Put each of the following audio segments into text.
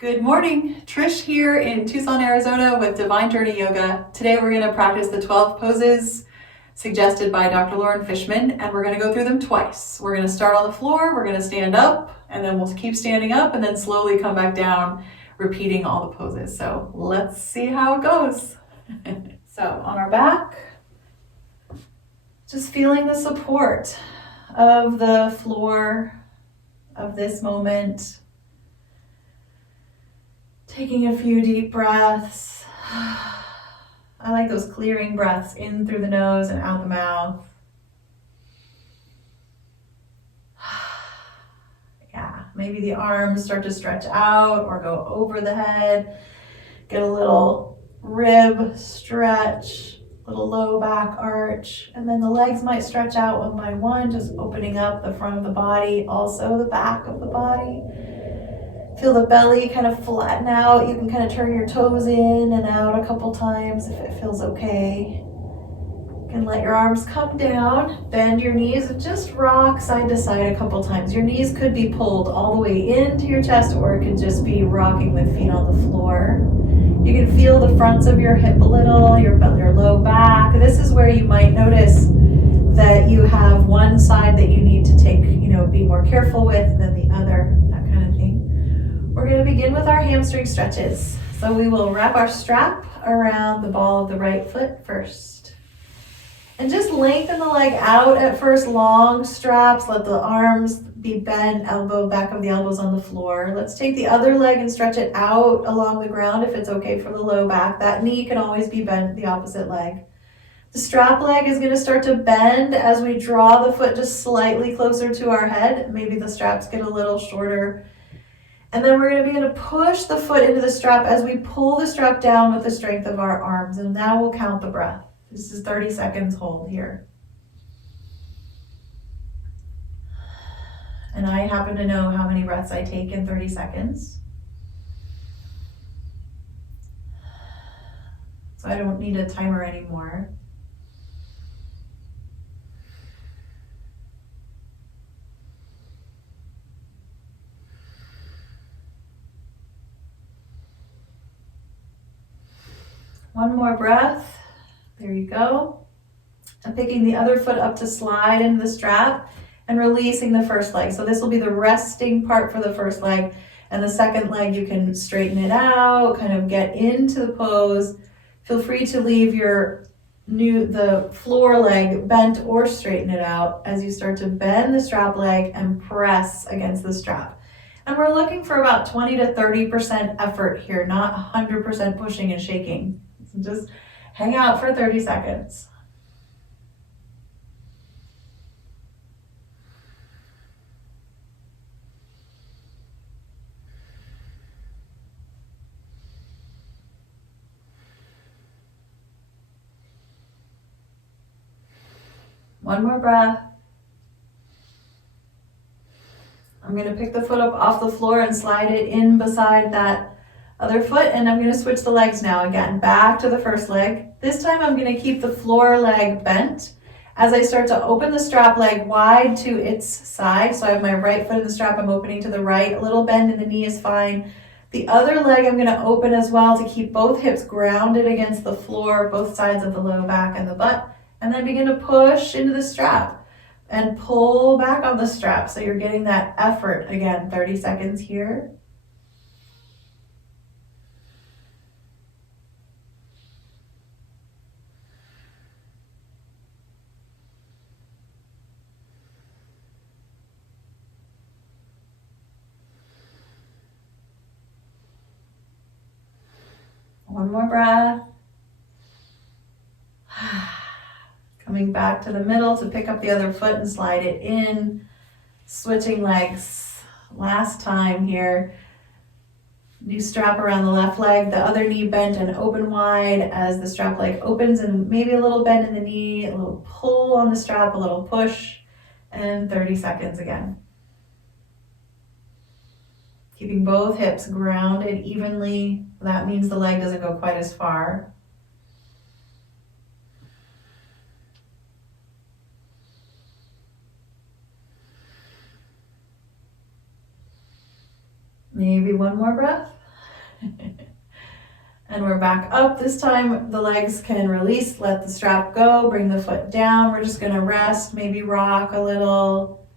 Good morning, Trish here in Tucson, Arizona with Divine Journey Yoga. Today we're going to practice the 12 poses suggested by Dr. Lauren Fishman, and we're going to go through them twice. We're going to start on the floor, we're going to stand up, and then we'll keep standing up and then slowly come back down, repeating all the poses. So let's see how it goes. So on our back, just feeling the support of the floor of this moment. Taking a few deep breaths. I like those clearing breaths in through the nose and out the mouth. Yeah, maybe the arms start to stretch out or go over the head. Get a little rib stretch, little low back arch, and then the legs might stretch out one by one, just opening up the front of the body, also the back of the body. Feel the belly kind of flatten out. You can kind of turn your toes in and out a couple times if it feels okay. You can let your arms come down, bend your knees, and just rock side to side a couple times. Your knees could be pulled all the way into your chest, or it could just be rocking with feet on the floor. You can feel the fronts of your hip a little, your low back. This is where you might notice that you have one side that you need to take, be more careful with than the other, that kind of thing. We're going to begin with our hamstring stretches. So we will wrap our strap around the ball of the right foot first. And just lengthen the leg out at first, long straps. Let the arms be bent, back of the elbows on the floor. Let's take the other leg and stretch it out along the ground if it's okay for the low back. That knee can always be bent, the opposite leg. The strap leg is going to start to bend as we draw the foot just slightly closer to our head. Maybe the straps get a little shorter. And then we're going to begin to push the foot into the strap as we pull the strap down with the strength of our arms. And now we'll count the breath. This is 30 seconds hold here. And I happen to know how many breaths I take in 30 seconds. So I don't need a timer anymore. One more breath. There you go. I'm picking the other foot up to slide into the strap and releasing the first leg. So this will be the resting part for the first leg. And the second leg, you can straighten it out, kind of get into the pose. Feel free to leave the floor leg bent or straighten it out as you start to bend the strap leg and press against the strap. And we're looking for about 20 to 30% effort here, not 100% pushing and shaking. So just hang out for 30 seconds. One more breath. I'm going to pick the foot up off the floor and slide it in beside that other foot, and I'm going to switch the legs now. Again, back to the first leg. This time I'm going to keep the floor leg bent as I start to open the strap leg wide to its side. So I have my right foot in the strap, I'm opening to the right. A little bend in the knee is fine. The other leg I'm going to open as well to keep both hips grounded against the floor, both sides of the low back and the butt, and then begin to push into the strap and pull back on the strap. So you're getting that effort. Again, 30 seconds here. One more breath. Coming back to the middle to pick up the other foot and slide it in. Switching legs. Last time here. New strap around the left leg, the other knee bent and open wide as the strap leg opens, and maybe a little bend in the knee, a little pull on the strap, a little push, and 30 seconds again. Keeping both hips grounded evenly. That means the leg doesn't go quite as far. Maybe one more breath. And we're back up. This time the legs can release, let the strap go, bring the foot down. We're just gonna rest, maybe rock a little.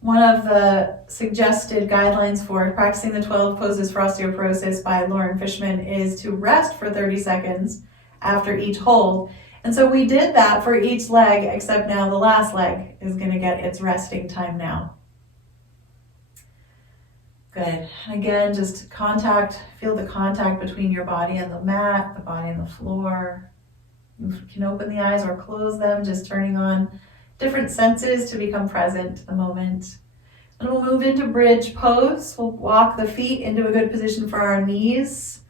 One of the suggested guidelines for practicing the 12 poses for osteoporosis by Lauren Fishman is to rest for 30 seconds after each hold. And so we did that for each leg, except now the last leg is gonna get its resting time now. Good. Again, just contact, feel the contact between your body and the mat, the body and the floor. You can open the eyes or close them, just turning on different senses to become present to the moment. And we'll move into bridge pose. We'll walk the feet into a good position for our knees.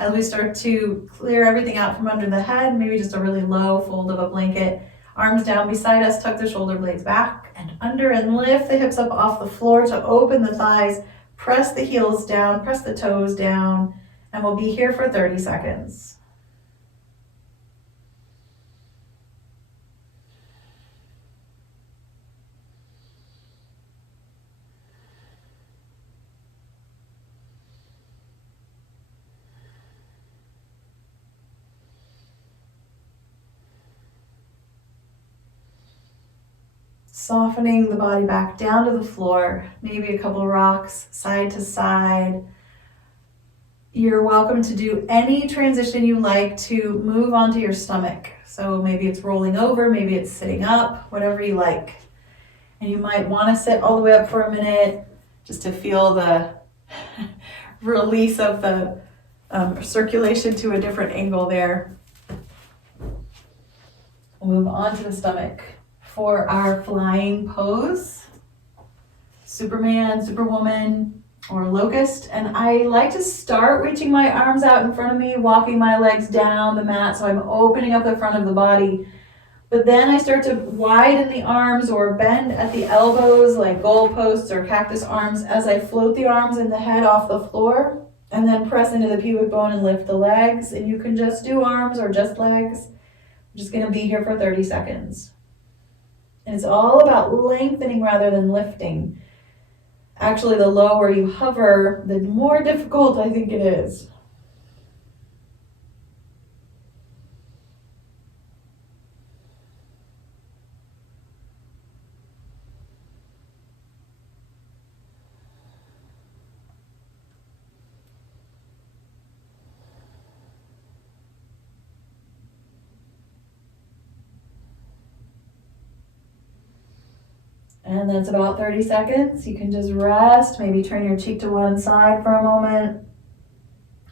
As we start to clear everything out from under the head, maybe just a really low fold of a blanket. Arms down beside us, tuck the shoulder blades back and under, and lift the hips up off the floor to open the thighs. Press the heels down, press the toes down, and we'll be here for 30 seconds. Softening the body back down to the floor, maybe a couple rocks side to side. You're welcome to do any transition you like to move onto your stomach. So maybe it's rolling over, maybe it's sitting up, whatever you like. And you might want to sit all the way up for a minute just to feel the release of the circulation to a different angle there. We'll move on to the stomach. For our flying pose, Superman, Superwoman, or Locust. And I like to start reaching my arms out in front of me, walking my legs down the mat, so I'm opening up the front of the body. But then I start to widen the arms or bend at the elbows like goalposts or cactus arms as I float the arms and the head off the floor, and then press into the pubic bone and lift the legs. And you can just do arms or just legs. I'm just gonna be here for 30 seconds. And it's all about lengthening rather than lifting. Actually, the lower you hover, the more difficult I think it is. And then it's about 30 seconds. You can just rest, maybe turn your cheek to one side for a moment.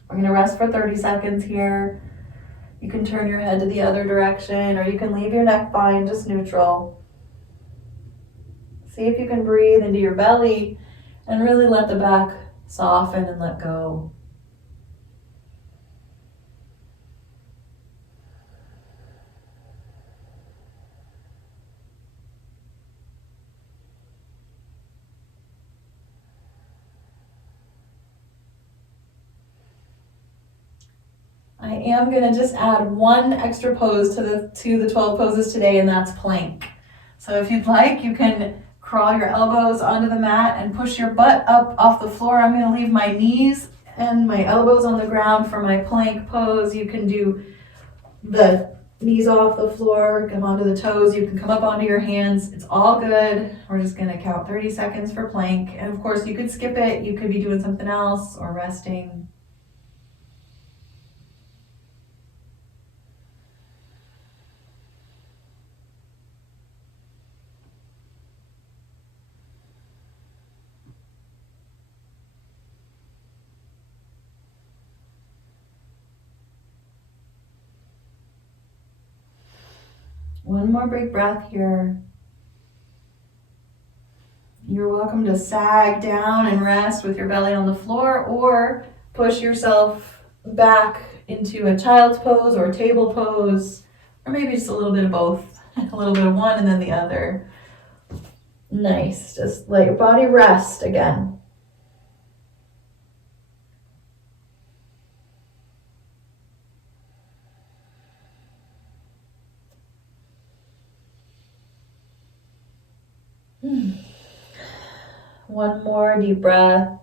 We're gonna rest for 30 seconds here. You can turn your head to the other direction, or you can leave your neck fine, just neutral. See if you can breathe into your belly and really let the back soften and let go. I am going to just add one extra pose to the 12 poses today, and that's plank. So if you'd like, you can crawl your elbows onto the mat and push your butt up off the floor. I'm going to leave my knees and my elbows on the ground for my plank pose. You can do the knees off the floor, come onto the toes. You can come up onto your hands. It's all good. We're just going to count 30 seconds for plank. And of course, you could skip it. You could be doing something else or resting. One more big breath here. You're welcome to sag down and rest with your belly on the floor, or push yourself back into a child's pose or table pose, or maybe just a little bit of both, a little bit of one and then the other. Nice. Just let your body rest again. One more deep breath.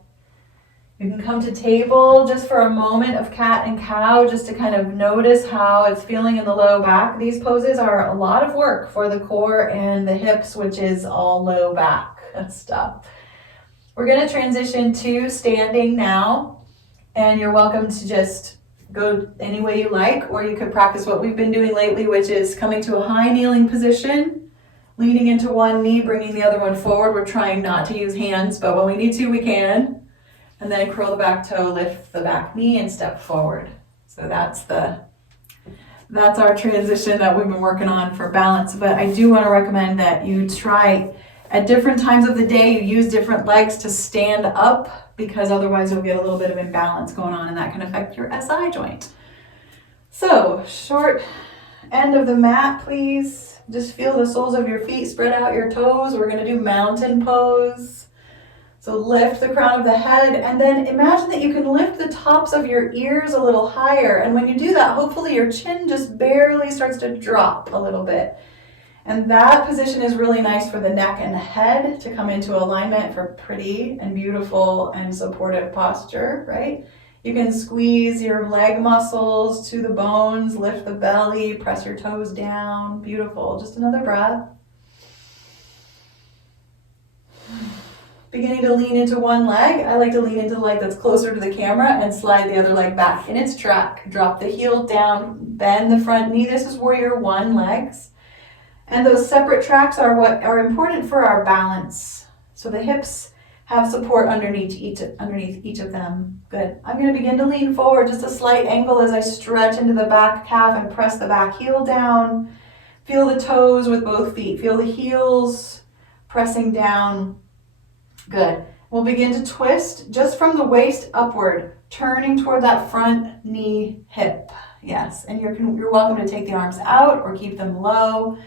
You can come to table just for a moment of cat and cow, just to kind of notice how it's feeling in the low back. These poses are a lot of work for the core and the hips, which is all low back stuff. We're going to transition to standing now, and you're welcome to just go any way you like, or you could practice what we've been doing lately, which is coming to a high kneeling position, leaning into one knee, bringing the other one forward. We're trying not to use hands, but when we need to, we can. And then curl the back toe, lift the back knee, and step forward. So that's our transition that we've been working on for balance. But I do want to recommend that you try at different times of the day, you use different legs to stand up, because otherwise you'll get a little bit of imbalance going on, and that can affect your SI joint. So short end of the mat, please. Just feel the soles of your feet, spread out your toes. We're going to do mountain pose. So lift the crown of the head, and then imagine that you can lift the tops of your ears a little higher. And when you do that, hopefully your chin just barely starts to drop a little bit. And that position is really nice for the neck and the head to come into alignment for pretty and beautiful and supportive posture, right? You can squeeze your leg muscles to the bones, lift the belly, press your toes down. Beautiful. Just another breath. Beginning to lean into one leg. I like to lean into the leg that's closer to the camera and slide the other leg back in its track. Drop the heel down, bend the front knee. This is warrior one legs. And those separate tracks are what are important for our balance. So the hips have support underneath each of them. Good. I'm going to begin to lean forward, just a slight angle as I stretch into the back calf and press the back heel down. Feel the toes with both feet. Feel the heels pressing down. Good. We'll begin to twist just from the waist upward, turning toward that front knee hip. Yes, and you're welcome to take the arms out or keep them low.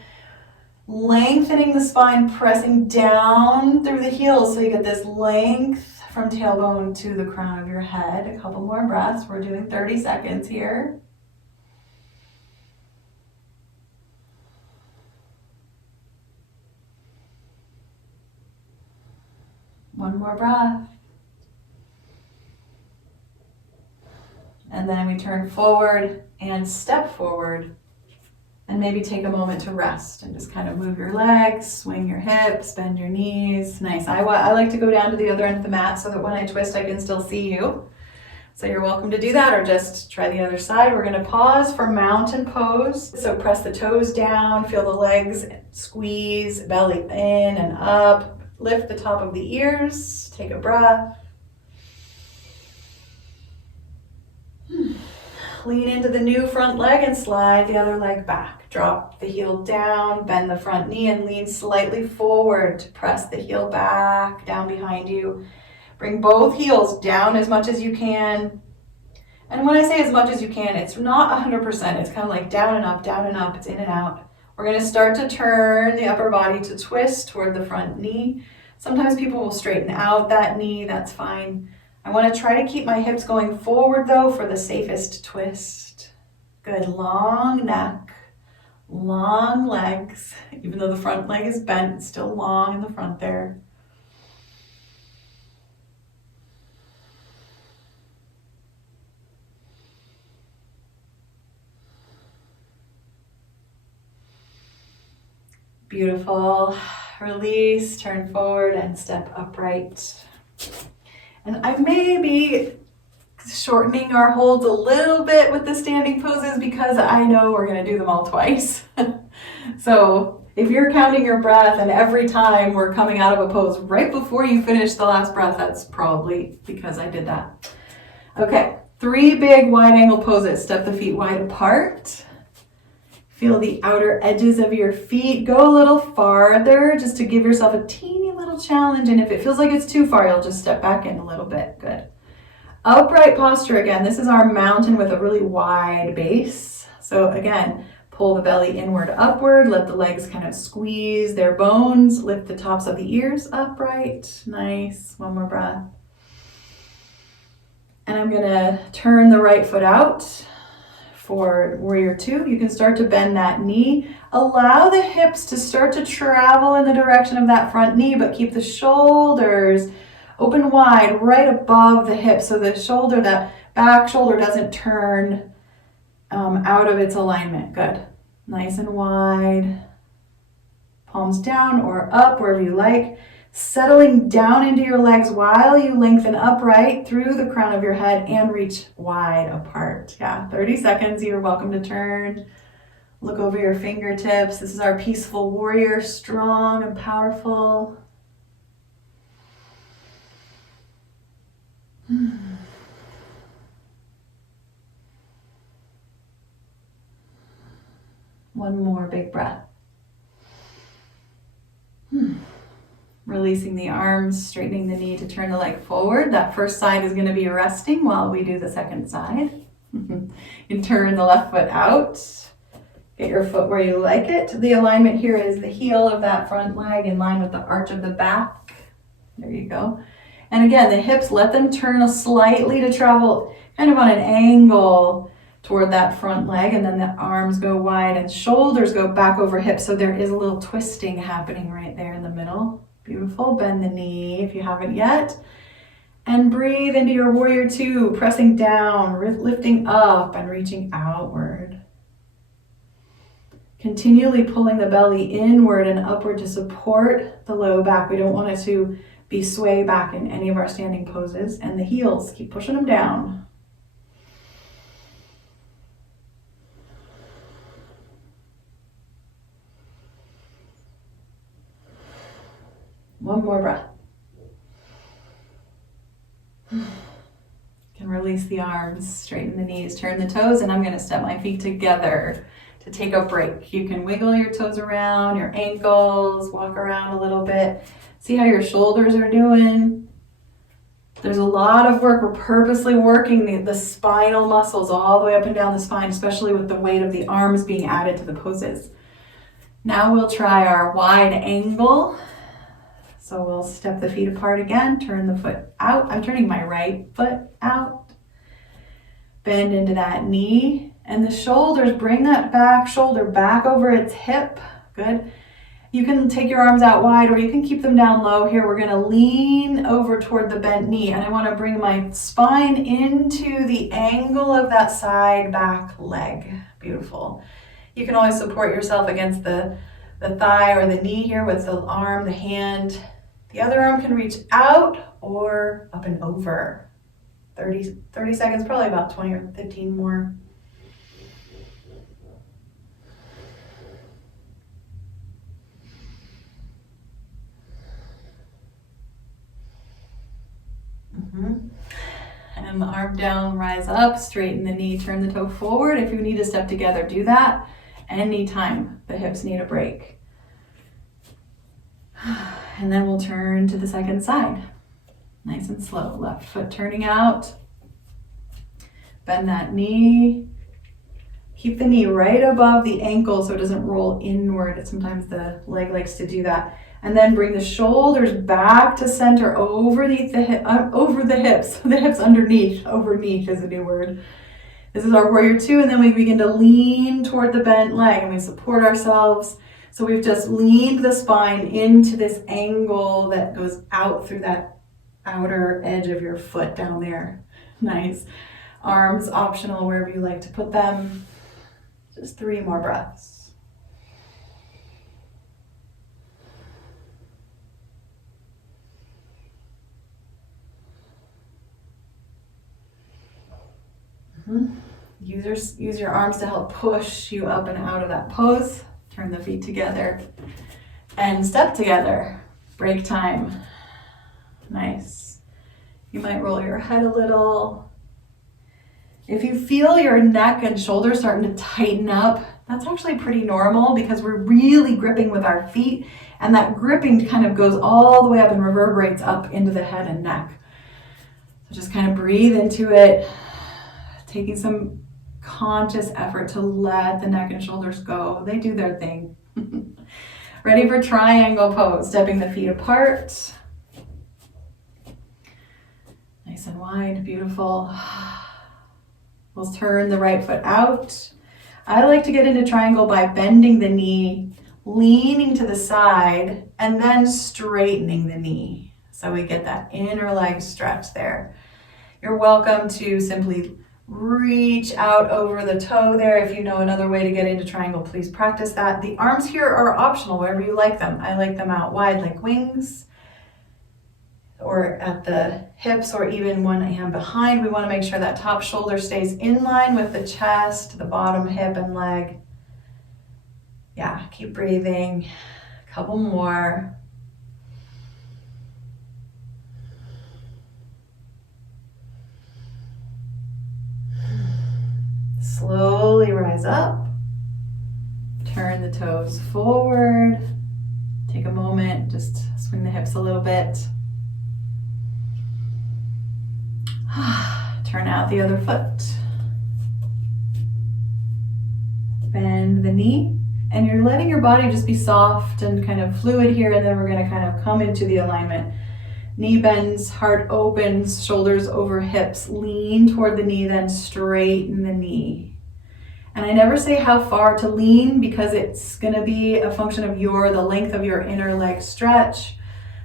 Lengthening the spine, pressing down through the heels so you get this length from tailbone to the crown of your head. A couple more breaths. We're doing 30 seconds here. One more breath. And then we turn forward and step forward. And maybe take a moment to rest and just kind of move your legs, swing your hips, bend your knees. Nice. I like to go down to the other end of the mat so that when I twist, I can still see you. So you're welcome to do that, or just try the other side. We're going to pause for mountain pose. So press the toes down, feel the legs squeeze, belly in and up. Lift the top of the ears. Take a breath. Lean into the new front leg and slide the other leg back. Drop the heel down, bend the front knee, and lean slightly forward to press the heel back down behind you. Bring both heels down as much as you can. And when I say as much as you can, it's not 100%. It's kind of like down and up, it's in and out. We're going to start to turn the upper body to twist toward the front knee. Sometimes people will straighten out that knee, that's fine. I want to try to keep my hips going forward though for the safest twist. Good, long neck, long legs. Even though the front leg is bent, it's still long in the front there. Beautiful. Release, turn forward and step upright. And I may be shortening our holds a little bit with the standing poses because I know we're going to do them all twice. So if you're counting your breath and every time we're coming out of a pose right before you finish the last breath, that's probably because I did that. Okay, 3 big wide angle poses. Step the feet wide apart. Feel the outer edges of your feet. Go a little farther just to give yourself a teeny little challenge. And if it feels like it's too far, you'll just step back in a little bit. Good. Upright posture again. This is our mountain with a really wide base. So again, pull the belly inward, upward. Let the legs kind of squeeze their bones. Lift the tops of the ears upright. Nice. One more breath. And I'm going to turn the right foot out. For warrior 2, you can start to bend that knee. Allow the hips to start to travel in the direction of that front knee, but keep the shoulders Open wide, right above the hip, so the shoulder, that back shoulder doesn't turn out of its alignment. Good. Nice and wide. Palms down or up, wherever you like. Settling down into your legs while you lengthen upright through the crown of your head and reach wide apart. Yeah, 30 seconds. You're welcome to turn. Look over your fingertips. This is our peaceful warrior, strong and powerful. One more big breath. Releasing the arms, straightening the knee to turn the leg forward. That first side is going to be resting while we do the second side. You can turn the left foot out. Get your foot where you like it. The alignment here is the heel of that front leg in line with the arch of the back. There you go. And again, the hips, let them turn slightly to travel kind of on an angle toward that front leg, and then the arms go wide and shoulders go back over hips. So there is a little twisting happening right there in the middle. Beautiful. Bend the knee if you haven't yet. And breathe into your warrior two, pressing down, lifting up and reaching outward. Continually pulling the belly inward and upward to support the low back. We don't want it to be sway back in any of our standing poses. And the heels, keep pushing them down. One more breath. You can release the arms, straighten the knees, turn the toes, and I'm going to step my feet together to take a break. You can wiggle your toes around, your ankles, walk around a little bit. See how your shoulders are doing. There's a lot of work. We're purposely working the spinal muscles all the way up and down the spine, especially with the weight of the arms being added to the poses. Now we'll try our wide angle. So we'll step the feet apart again, turn the foot out. I'm turning my right foot out. Bend into that knee. And the shoulders, bring that back shoulder back over its hip. Good. You can take your arms out wide or you can keep them down low. Here we're going to lean over toward the bent knee. And I want to bring my spine into the angle of that side back leg. Beautiful. You can always support yourself against the thigh or the knee here with the arm, the hand. The other arm can reach out or up and over. 30 seconds, probably about 20 or 15 more. And the arm down, rise up, straighten the knee, turn the toe forward. If you need to step together, do that anytime the hips need a break. And then we'll turn to the second side. Nice and slow. Left foot turning out. Bend that knee. Keep the knee right above the ankle so it doesn't roll inward. Sometimes the leg likes to do that. And then bring the shoulders back to center overneath over the hips. The hips underneath. Overneath is a new word. This is our warrior two, and then we begin to lean toward the bent leg and we support ourselves. So we've just leaned the spine into this angle that goes out through that outer edge of your foot down there. Nice. Arms optional wherever you like to put them. Just 3 more breaths. Use your arms to help push you up and out of that pose. Turn the feet together and step together. Break time. Nice. You might roll your head a little. If you feel your neck and shoulders starting to tighten up, that's actually pretty normal because we're really gripping with our feet, and that gripping kind of goes all the way up and reverberates up into the head and neck. So just kind of breathe into it, taking some conscious effort to let the neck and shoulders go. They do their thing. Ready for triangle pose, stepping the feet apart. Nice and wide, beautiful. We'll turn the right foot out. I like to get into triangle by bending the knee, leaning to the side, and then straightening the knee. So we get that inner leg stretch there. You're welcome to simply reach out over the toe there. If you know another way to get into triangle, please practice that. The arms here are optional, wherever you like them. I like them out wide like wings, or at the hips, or even one hand behind. We want to make sure that top shoulder stays in line with the chest, the bottom hip and leg. Yeah, keep breathing. A couple more. Slowly rise up. Turn the toes forward. Take a moment, just swing the hips a little bit. Turn out the other foot. Bend the knee. And you're letting your body just be soft and kind of fluid here, and then we're going to kind of come into the alignment. Knee bends, heart opens, shoulders over hips. Lean toward the knee, then straighten the knee. And I never say how far to lean, because it's going to be a function of the length of your inner leg stretch,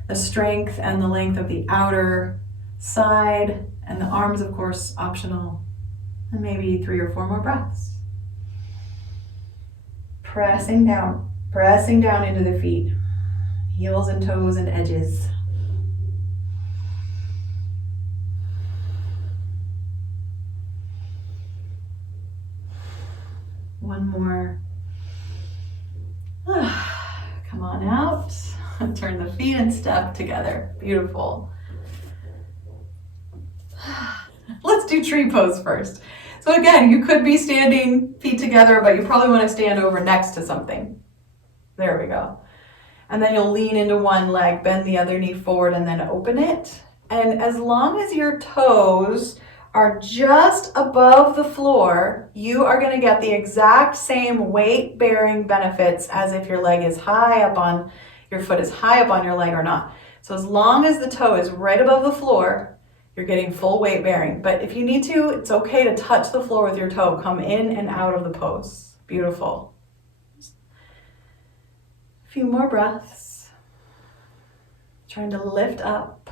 the strength and the length of the outer side, and the arms, of course, optional. And maybe 3 or 4 more breaths. Pressing down into the feet, heels and toes and edges. One more. Come on out. Turn the feet and step together. Beautiful. Let's do tree pose first. So again, you could be standing feet together, but you probably want to stand over next to something. There we go. And then you'll lean into one leg, bend the other knee forward, and then open it. And as long as your toes are just above the floor, you are going to get the exact same weight-bearing benefits as if your foot is high up on your leg or not. So as long as the toe is right above the floor, you're getting full weight bearing. But if you need to, it's okay to touch the floor with your toe. Come in and out of the pose. Beautiful. A few more breaths. Trying to lift up.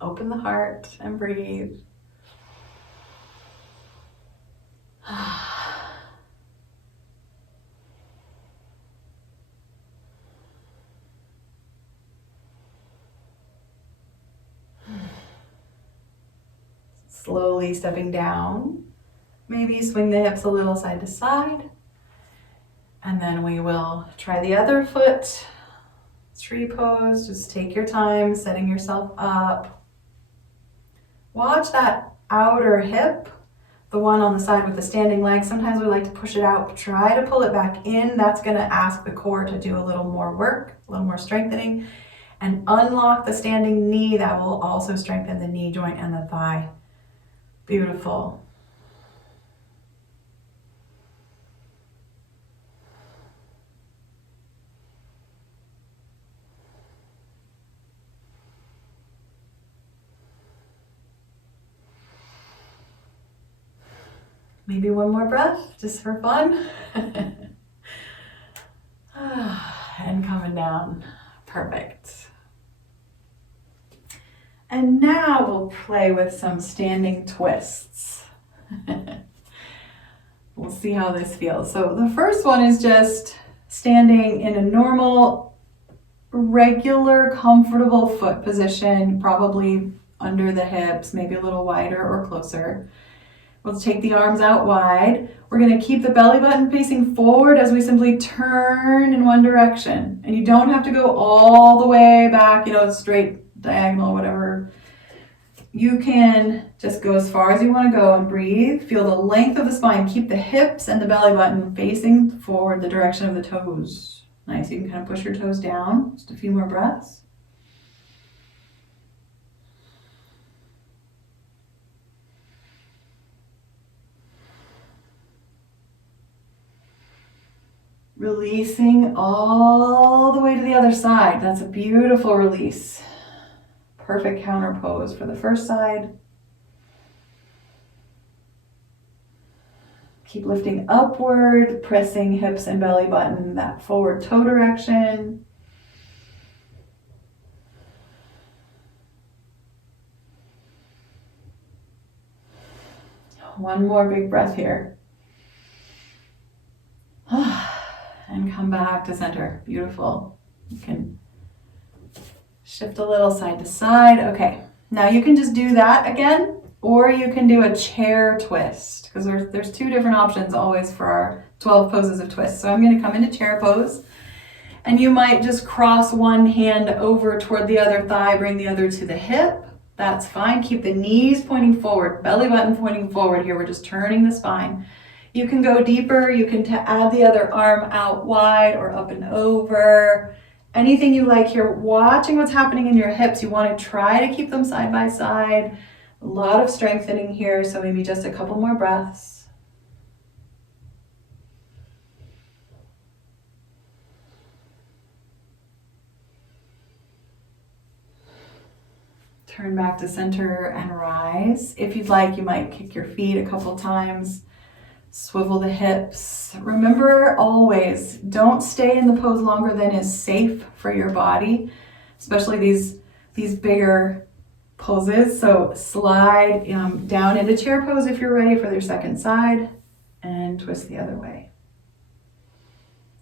Open the heart and breathe. Slowly stepping down. Maybe swing the hips a little side to side. And then we will try the other foot. Tree pose. Just take your time setting yourself up. Watch that outer hip, the one on the side with the standing leg. Sometimes we like to push it out. Try to pull it back in. That's going to ask the core to do a little more work, a little more strengthening. And unlock the standing knee. That will also strengthen the knee joint and the thigh. Beautiful. Maybe one more breath, just for fun. And coming down. Perfect. And now we'll play with some standing twists. We'll see how this feels. So the first one is just standing in a normal, regular, comfortable foot position, probably under the hips, maybe a little wider or closer. We'll take the arms out wide. We're going to keep the belly button facing forward as we simply turn in one direction. And you don't have to go all the way back, straight, diagonal, whatever. You can just go as far as you want to go and breathe. Feel the length of the spine. Keep the hips and the belly button facing forward, the direction of the toes. Nice. You can kind of push your toes down. Just a few more breaths. Releasing all the way to the other side. That's a beautiful release. Perfect counter pose for the first side. Keep lifting upward, pressing hips and belly button, that forward toe direction. One more big breath here. And come back to center. Beautiful. You can shift a little side to side. Okay, now you can just do that again, or you can do a chair twist, because there's two different options always for our 12 poses of twist. So I'm going to come into chair pose, and you might just cross one hand over toward the other thigh, bring the other to the hip. That's fine. Keep the knees pointing forward, belly button pointing forward here. We're just turning the spine. You can go deeper. You can add the other arm out wide or up and over. Anything you like here. Watching what's happening in your hips. You want to try to keep them side by side. A lot of strengthening here, so maybe just a couple more breaths. Turn back to center and rise. If you'd like, you might kick your feet a couple times. Swivel the hips. Remember always, don't stay in the pose longer than is safe for your body, especially these bigger poses. So slide down into chair pose if you're ready for your second side, and twist the other way.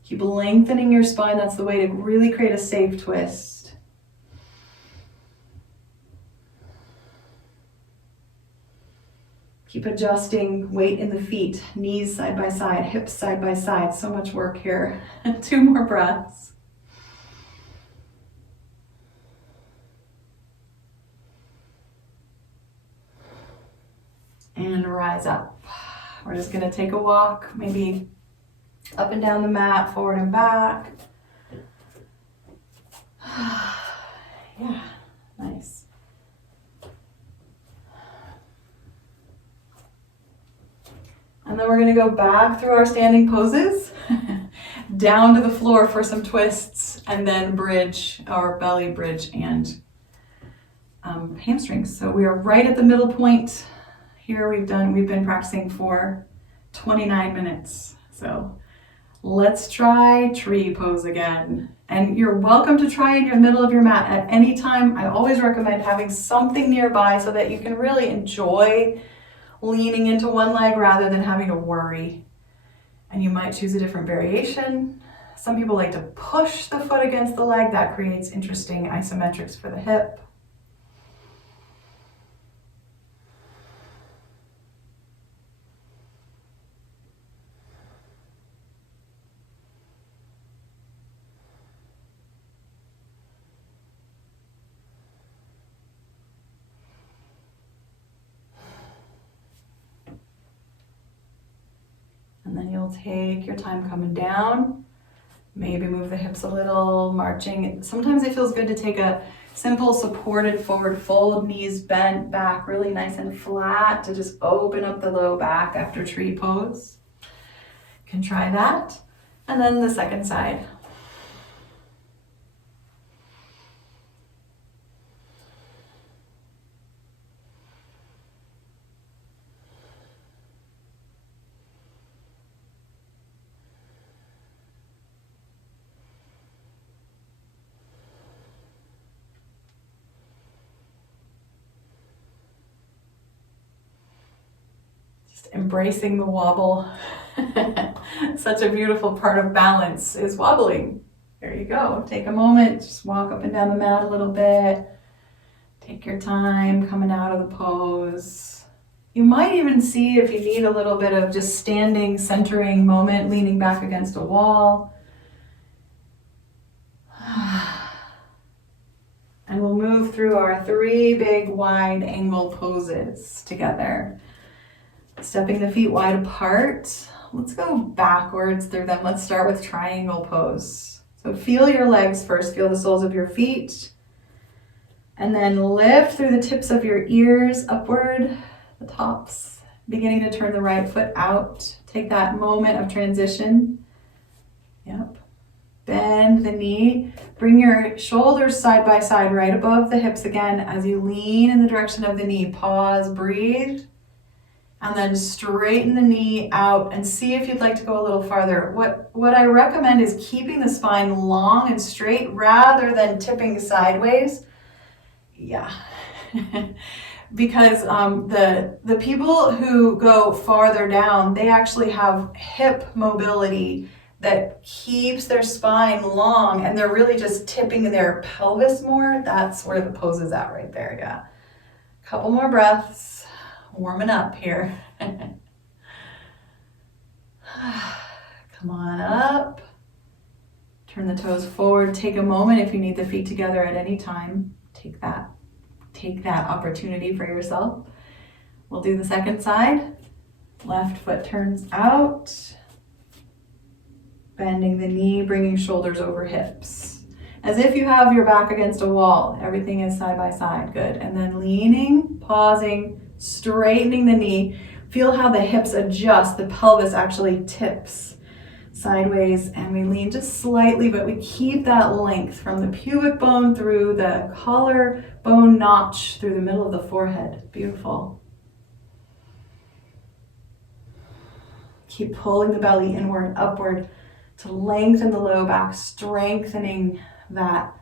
Keep lengthening your spine. That's the way to really create a safe twist. Keep adjusting weight in the feet, knees side by side, hips side by side. So much work here. 2 more breaths. And rise up. We're just going to take a walk, maybe up and down the mat, forward and back. Yeah, nice. And then we're going to go back through our standing poses, down to the floor for some twists, and then bridge, our belly bridge and hamstrings. So we are right at the middle point here. We've been practicing for 29 minutes. So let's try tree pose again. And you're welcome to try in the middle of your mat at any time. I always recommend having something nearby so that you can really enjoy leaning into one leg rather than having to worry. And you might choose a different variation. Some people like to push the foot against the leg. That creates interesting isometrics for the hip. And then you'll take your time coming down. Maybe move the hips a little, marching. Sometimes it feels good to take a simple supported forward fold, knees bent back, really nice and flat, to just open up the low back after tree pose. You can try that. And then the second side. Embracing the wobble. Such a beautiful part of balance is wobbling. There you go. Take a moment, just walk up and down the mat a little bit. Take your time coming out of the pose. You might even see if you need a little bit of just standing, centering moment, leaning back against a wall. And we'll move through our 3 big wide angle poses together. Stepping the feet wide apart. Let's go backwards through them. Let's start with triangle pose. So feel your legs first. Feel the soles of your feet. And then lift through the tips of your ears upward, the tops. Beginning to turn the right foot out. Take that moment of transition. Yep. Bend the knee. Bring your shoulders side by side right above the hips again as you lean in the direction of the knee. Pause, breathe. And then straighten the knee out and see if you'd like to go a little farther. What I recommend is keeping the spine long and straight rather than tipping sideways. Yeah, because the people who go farther down, they actually have hip mobility that keeps their spine long, and they're really just tipping their pelvis more. That's where the pose is at right there, yeah. Couple more breaths, warming up here. Come on up. Turn the toes forward. Take a moment if you need the feet together at any time. Take that opportunity for yourself. We'll do the second side. Left foot turns out. Bending the knee, bringing shoulders over hips. As if you have your back against a wall. Everything is side by side. Good. And then leaning, pausing, straightening the knee. Feel how the hips adjust. The pelvis actually tips sideways, and we lean just slightly, but we keep that length from the pubic bone through the collarbone notch through the middle of the forehead. Beautiful. Keep pulling the belly inward, upward to lengthen the low back, strengthening that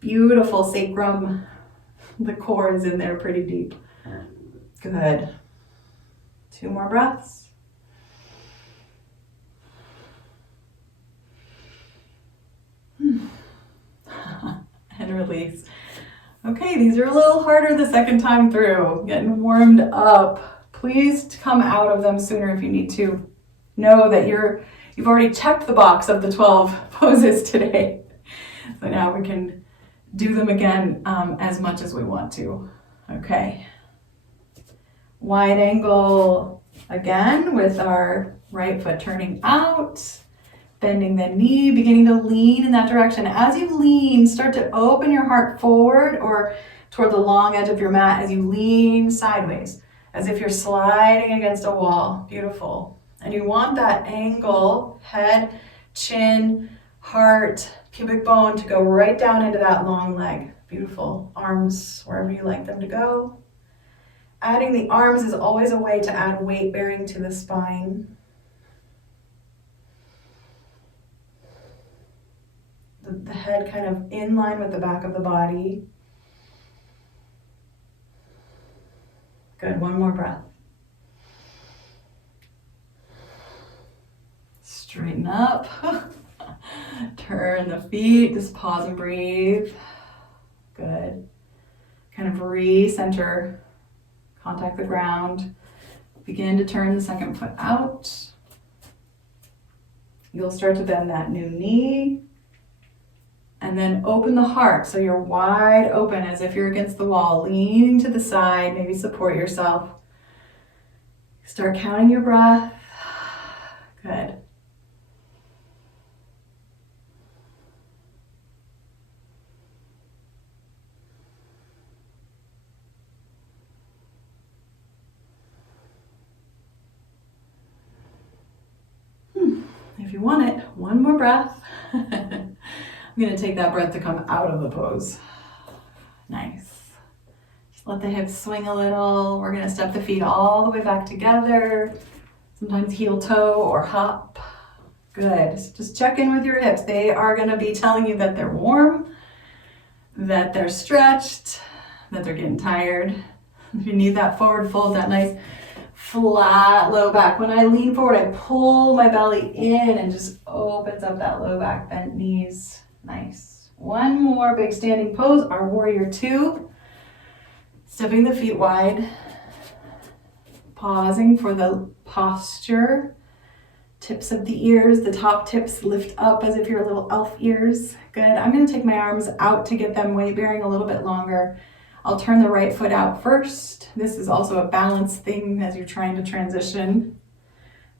beautiful sacrum. The core is in there pretty deep. Good. 2 more breaths. And release. Okay, these are a little harder the second time through. Getting warmed up. Please come out of them sooner if you need to. Know that you've already checked the box of the 12 poses today. So now we can do them again as much as we want to. Okay. Wide angle again with our right foot turning out. Bending the knee, beginning to lean in that direction. As you lean, start to open your heart forward or toward the long edge of your mat as you lean sideways, as if you're sliding against a wall. Beautiful. And you want that angle, head, chin, heart, pubic bone to go right down into that long leg. Beautiful. Arms wherever you like them to go. Adding the arms is always a way to add weight bearing to the spine. The head kind of in line with the back of the body. Good, 1 more breath. Straighten up. Turn the feet, just pause and breathe. Good. Kind of recenter, contact the ground. Begin to turn the second foot out. You'll start to bend that new knee. And then open the heart, so you're wide open as if you're against the wall, leaning to the side, maybe support yourself. Start counting your breath. Good. If you want it, 1 more breath. I'm going to take that breath to come out of the pose. Nice. Just let the hips swing a little. We're going to step the feet all the way back together. Sometimes heel toe or hop. Good. Just check in with your hips. They are going to be telling you that they're warm, that they're stretched, that they're getting tired. If you need that forward fold, that nice flat low back. When I lean forward, I pull my belly in and just opens up that low back, bent knees. Nice. 1 more big standing pose, our warrior 2. Stepping the feet wide. Pausing for the posture. Tips of the ears, the top tips lift up as if you're little elf ears. Good. I'm going to take my arms out to get them weight bearing a little bit longer. I'll turn the right foot out first. This is also a balance thing as you're trying to transition.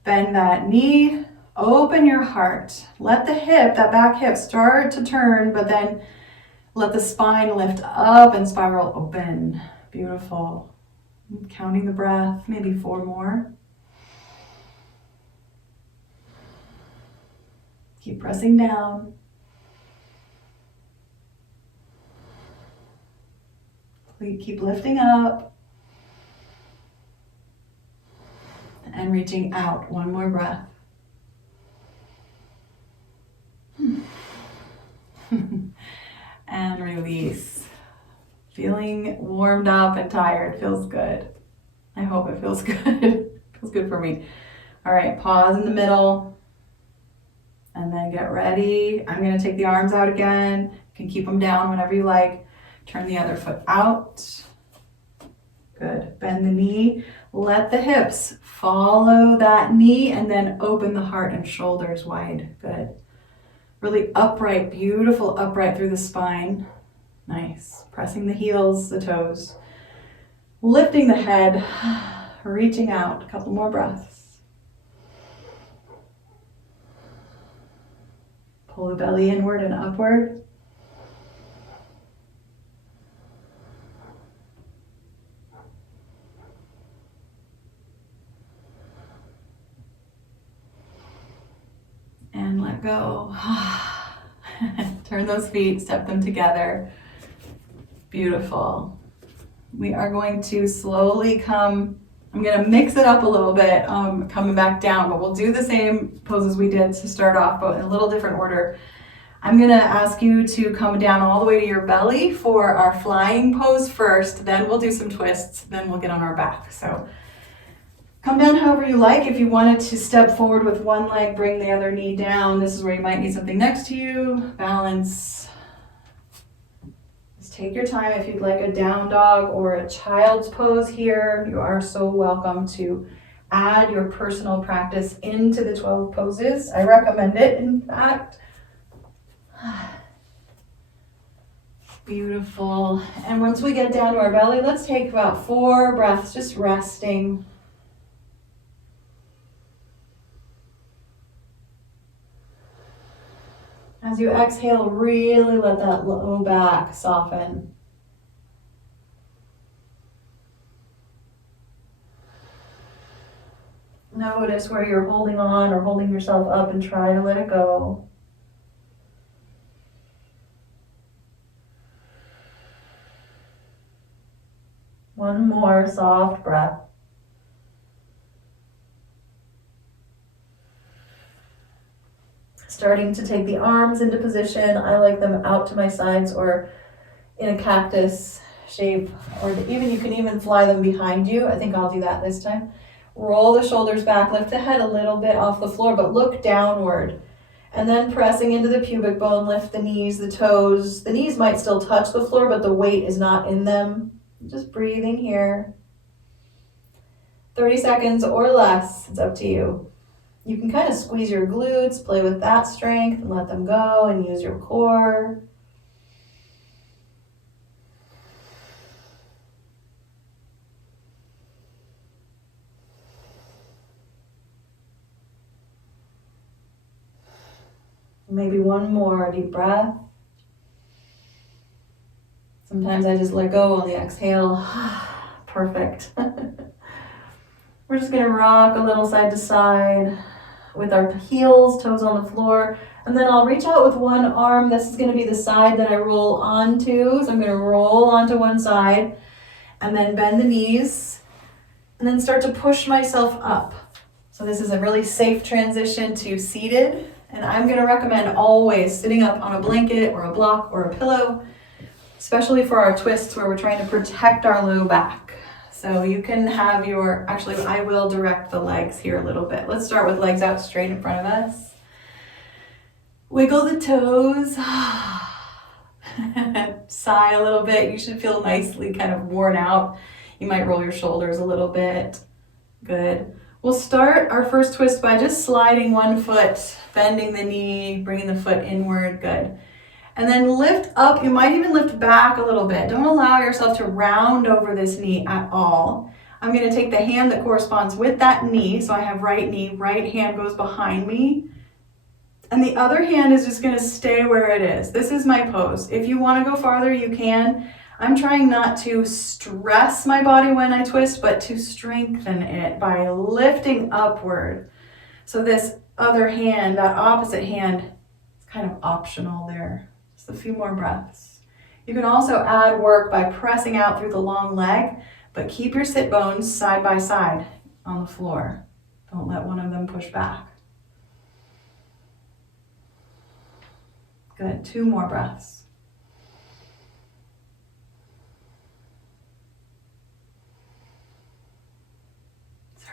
Bend that knee. Open your heart. Let the hip, that back hip, start to turn, but then let the spine lift up and spiral open. Beautiful. Counting the breath, maybe 4 more. Keep pressing down. Keep lifting up. And reaching out. 1 more breath. And release. Feeling warmed up and tired. Feels good. I hope it feels good. Feels good for me. All right, pause in the middle. And then get ready. I'm gonna take the arms out again. You can keep them down whenever you like. Turn the other foot out. Good. Bend the knee. Let the hips follow that knee and then open the heart and shoulders wide. Good. Really upright, beautiful upright through the spine. Nice. Pressing the heels, the toes. Lifting the head, reaching out. A couple more breaths. Pull the belly inward and upward. And let go. Turn those feet, step them together. Beautiful. We are going to slowly I'm going to mix it up a little bit, coming back down, but we'll do the same poses we did to start off, but in a little different order. I'm going to ask you to come down all the way to your belly for our flying pose first, then we'll do some twists, then we'll get on our back. So come down however you like. If you wanted to step forward with one leg, bring the other knee down. This is where you might need something next to you. Balance. Just take your time. If you'd like a down dog or a child's pose here, you are so welcome to add your personal practice into the 12 poses. I recommend it, in fact. Beautiful. And once we get down to our belly, let's take about 4 breaths, just resting. As you exhale, really let that low back soften. Notice where you're holding on or holding yourself up and try to let it go. One more soft breath. Starting to take the arms into position. I like them out to my sides or in a cactus shape, or you can even fly them behind you. I think I'll do that this time. Roll the shoulders back, lift the head a little bit off the floor, but look downward. And then pressing into the pubic bone, lift the knees, the toes. The knees might still touch the floor, but the weight is not in them. Just breathing here. 30 seconds or less, it's up to you. You can kind of squeeze your glutes, play with that strength, and let them go, and use your core. Maybe one more deep breath. Sometimes I just let go on the exhale. Perfect. We're just gonna rock a little side to side with our heels, toes on the floor. And then I'll reach out with one arm. This is gonna be the side that I roll onto. So I'm gonna roll onto one side and then bend the knees and then start to push myself up. So this is a really safe transition to seated. And I'm gonna recommend always sitting up on a blanket or a block or a pillow, especially for our twists where we're trying to protect our low back. So you can have actually I will direct the legs here a little bit. Let's start with legs out straight in front of us. Wiggle the toes. Sigh a little bit. You should feel nicely kind of worn out. You might roll your shoulders a little bit. Good. We'll start our first twist by just sliding one foot, bending the knee, bringing the foot inward. Good. And then lift up. You might even lift back a little bit. Don't allow yourself to round over this knee at all. I'm going to take the hand that corresponds with that knee. So I have right knee, right hand goes behind me. And the other hand is just going to stay where it is. This is my pose. If you want to go farther, you can. I'm trying not to stress my body when I twist, but to strengthen it by lifting upward. So this other hand, that opposite hand, is kind of optional there. Just a few more breaths. You can also add work by pressing out through the long leg, but keep your sit bones side by side on the floor. Don't let one of them push back. Good, 2 more breaths.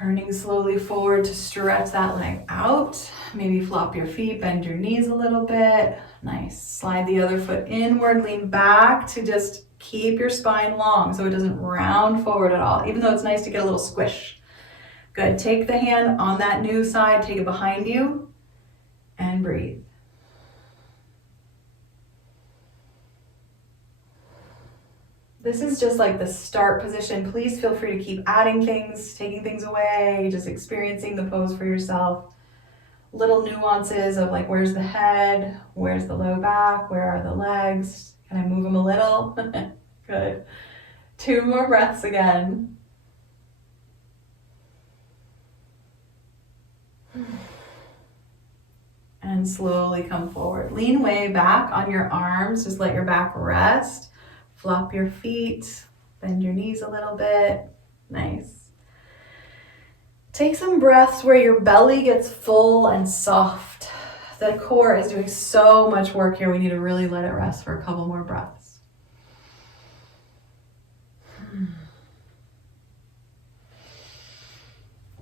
Turning slowly forward to stretch that leg out. Maybe flop your feet, bend your knees a little bit. Nice. Slide the other foot inward, lean back to just keep your spine long so it doesn't round forward at all, even though it's nice to get a little squish. Good. Take the hand on that new side, take it behind you, and breathe. This is just like the start position. Please feel free to keep adding things, taking things away, just experiencing the pose for yourself. Little nuances of like, where's the head? Where's the low back? Where are the legs? Can I move them a little? Good. 2 more breaths again. And slowly come forward. Lean way back on your arms. Just let your back rest. Flop your feet, bend your knees a little bit. Nice. Take some breaths where your belly gets full and soft. The core is doing so much work here. We need to really let it rest for a couple more breaths.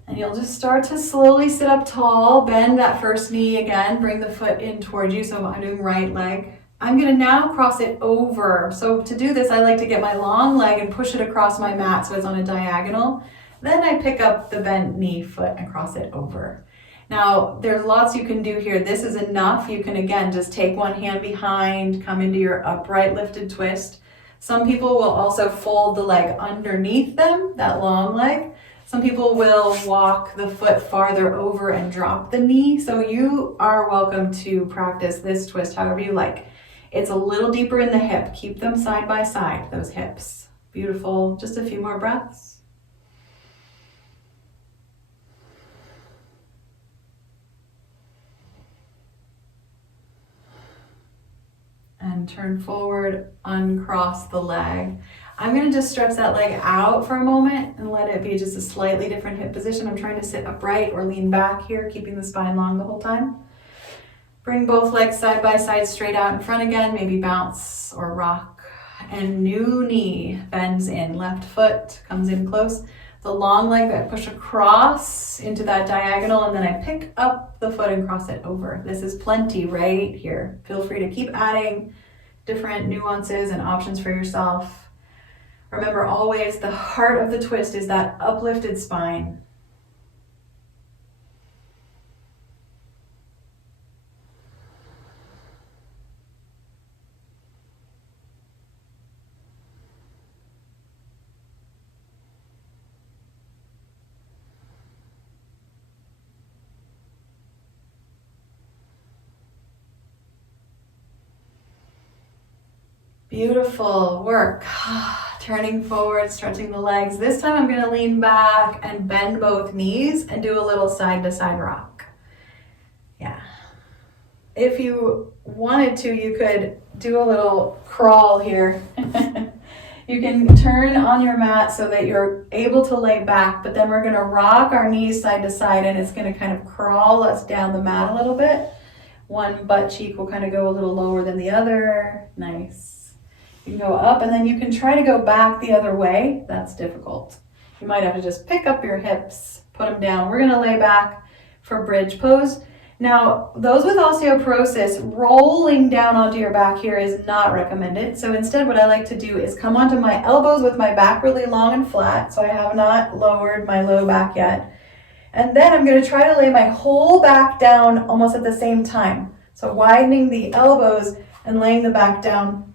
And you'll just start to slowly sit up tall. Bend that first knee again. Bring the foot in towards you. So I'm doing right leg. I'm going to now cross it over. So to do this, I like to get my long leg and push it across my mat so it's on a diagonal. Then I pick up the bent knee foot and cross it over. Now, there's lots you can do here. This is enough. You can, again, just take one hand behind, come into your upright lifted twist. Some people will also fold the leg underneath them, that long leg. Some people will walk the foot farther over and drop the knee. So you are welcome to practice this twist however you like. It's a little deeper in the hip. Keep them side by side, those hips. Beautiful. Just a few more breaths. And turn forward, uncross the leg. I'm going to just stretch that leg out for a moment and let it be just a slightly different hip position. I'm trying to sit upright or lean back here, keeping the spine long the whole time. Bring both legs side by side straight out in front again, maybe bounce or rock. And new knee bends in, left foot comes in close. The long leg that I push across into that diagonal, and then I pick up the foot and cross it over. This is plenty right here. Feel free to keep adding different nuances and options for yourself. Remember always the heart of the twist is that uplifted spine. Beautiful work. Turning forward, stretching the legs. This time I'm going to lean back and bend both knees and do a little side to side rock. Yeah. If you wanted to, you could do a little crawl here. You can turn on your mat so that you're able to lay back, but then we're going to rock our knees side to side and it's going to kind of crawl us down the mat a little bit. One butt cheek will kind of go a little lower than the other. Nice. You can go up and then you can try to go back the other way. That's difficult. You might have to just pick up your hips, put them down. We're going to lay back for bridge pose. Now, those with osteoporosis, rolling down onto your back here is not recommended. So instead what I like to do is come onto my elbows with my back really long and flat. So I have not lowered my low back yet. And then I'm going to try to lay my whole back down almost at the same time. So widening the elbows and laying the back down.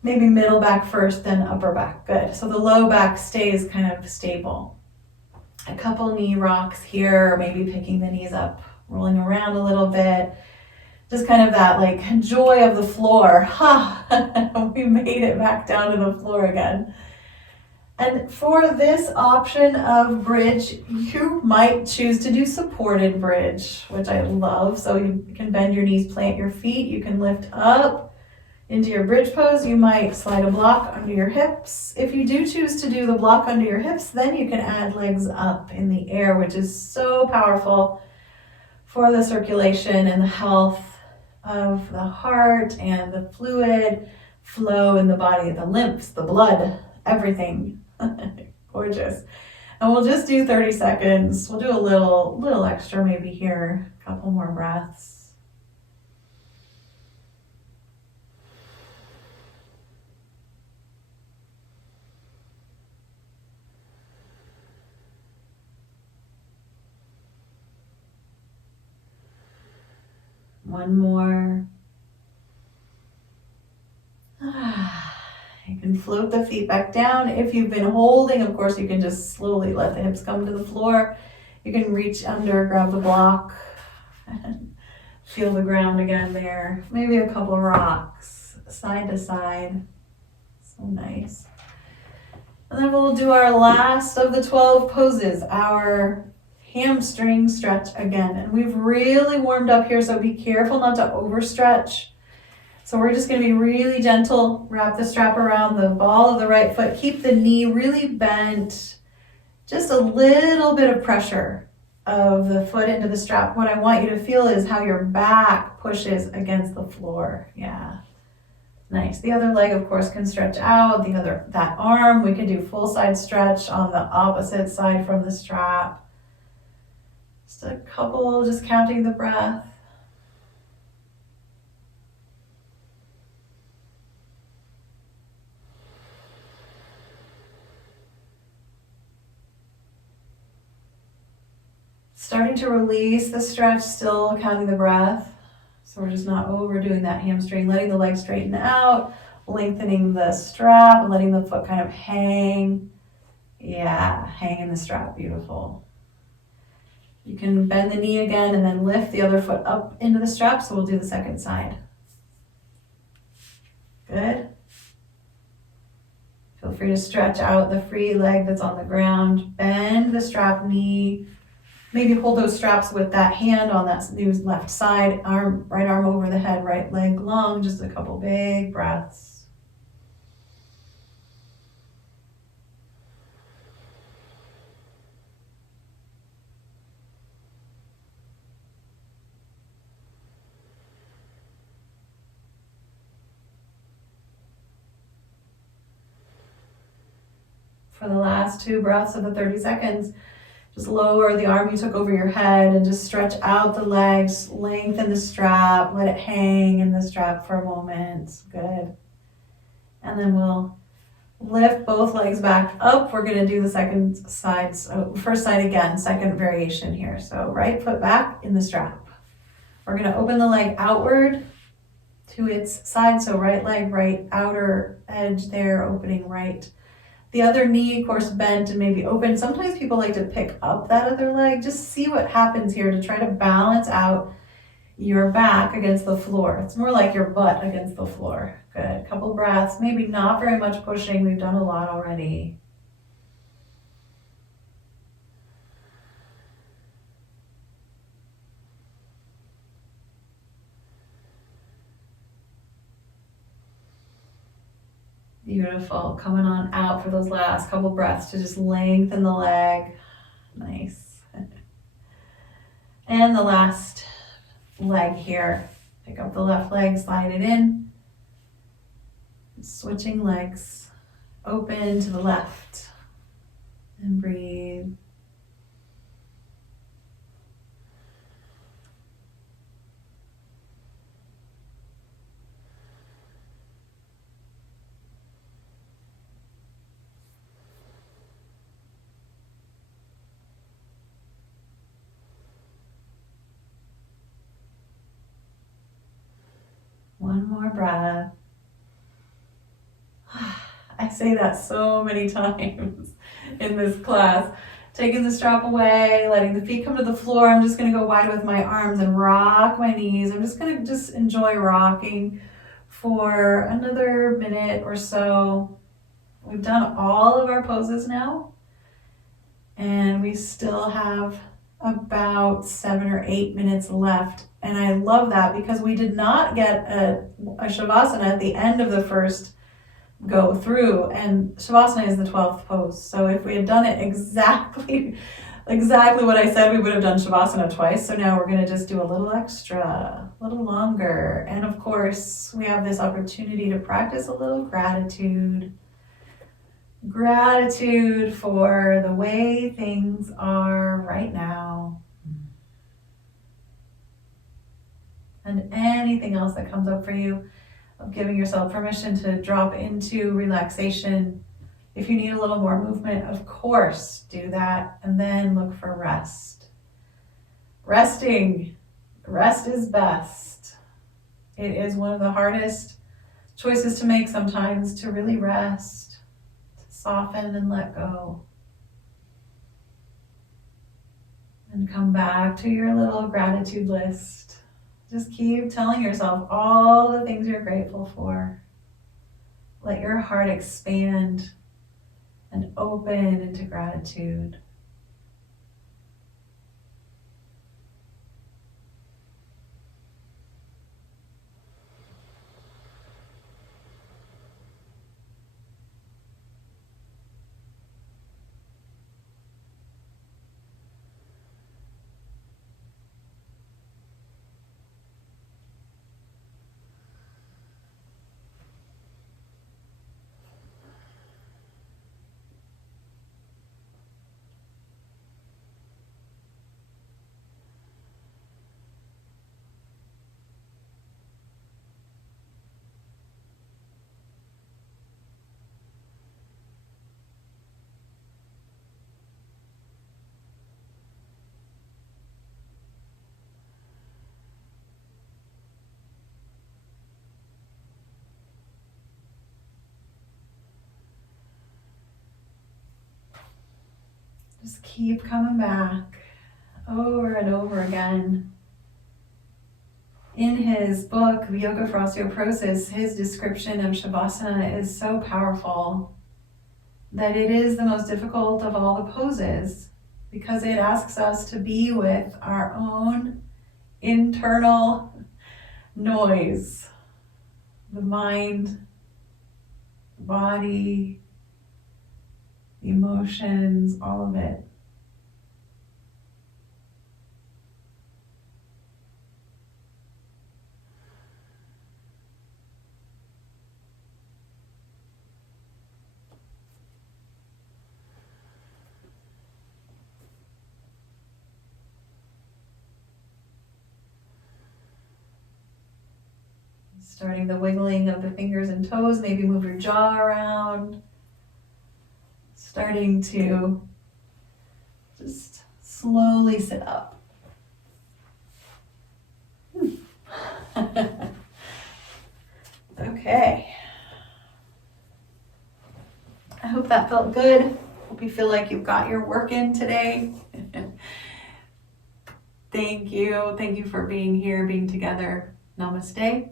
Maybe middle back first, then upper back. Good. So the low back stays kind of stable. A couple knee rocks here, maybe picking the knees up, rolling around a little bit. Just kind of that like joy of the floor. Ha! We made it back down to the floor again. And for this option of bridge, you might choose to do supported bridge, which I love. So you can bend your knees, plant your feet. You can lift up into your bridge pose. You might slide a block under your hips. If you do choose to do the block under your hips, then you can add legs up in the air, which is so powerful for the circulation and the health of the heart and the fluid flow in the body, the lymphs, the blood, everything. Gorgeous. And we'll just do 30 seconds. We'll do a little extra maybe here. A couple more breaths. One more. You can float the feet back down. If you've been holding, of course, you can just slowly let the hips come to the floor. You can reach under, grab the block, and feel the ground again there. Maybe a couple of rocks, side to side. So nice. And then we'll do our last of the 12 poses, our hamstring stretch again. And we've really warmed up here, so be careful not to overstretch. So we're just going to be really gentle. Wrap the strap around the ball of the right foot. Keep the knee really bent. Just a little bit of pressure of the foot into the strap. What I want you to feel is how your back pushes against the floor. Yeah. Nice. The other leg, of course, can stretch out. That arm, we can do full side stretch on the opposite side from the strap. Just a couple, just counting the breath. Starting to release the stretch, still counting the breath. So we're just not overdoing that hamstring, letting the leg straighten out, lengthening the strap, and letting the foot kind of hang. Yeah, hang in the strap, beautiful. You can bend the knee again and then lift the other foot up into the strap, so we'll do the second side. Good. Feel free to stretch out the free leg that's on the ground, bend the strap knee. Maybe hold those straps with that hand on that new left side, right arm over the head, right leg long, just a couple big breaths. For the last 2 breaths of the 30 seconds, just lower the arm you took over your head and just stretch out the legs, lengthen the strap, let it hang in the strap for a moment. Good. And then we'll lift both legs back up. We're going to do the second side, first side again, second variation here. So right foot back in the strap. We're going to open the leg outward to its side. So right leg, right outer edge there, opening right. The other knee, of course, bent and maybe open. Sometimes people like to pick up that other leg. Just see what happens here to try to balance out your back against the floor. It's more like your butt against the floor. Good. Couple breaths. Maybe not very much pushing. We've done a lot already. Beautiful. Coming on out for those last couple breaths to just lengthen the leg. Nice. And the last leg here. Pick up the left leg, slide it in. Switching legs. Open to the left. And breathe. One more breath. I say that so many times in this class. Taking the strap away, letting the feet come to the floor. I'm just going to go wide with my arms and rock my knees. I'm just going to enjoy rocking for another minute or so. We've done all of our poses now, and we still have about 7 or 8 minutes left. And I love that because we did not get a Shavasana at the end of the first go through, and Shavasana is the 12th pose. So if we had done it exactly what I said, we would have done Shavasana twice. So now we're going to just do a little extra, a little longer. And of course, we have this opportunity to practice a little gratitude. Gratitude for the way things are right now. And anything else that comes up for you, of giving yourself permission to drop into relaxation. If you need a little more movement, of course, do that. And then look for rest. Resting. Rest is best. It is one of the hardest choices to make sometimes, to really rest, to soften and let go. And come back to your little gratitude list. Just keep telling yourself all the things you're grateful for. Let your heart expand and open into gratitude. Just keep coming back over and over again. In his book, Yoga for Osteoporosis, his description of Shavasana is so powerful that it is the most difficult of all the poses because it asks us to be with our own internal noise, the mind, the body, the emotions, all of it. Starting the wiggling of the fingers and toes, maybe move your jaw around. Starting to just slowly sit up. Okay. I hope that felt good. Hope you feel like you've got your work in today. Thank you. Thank you for being here, being together. Namaste.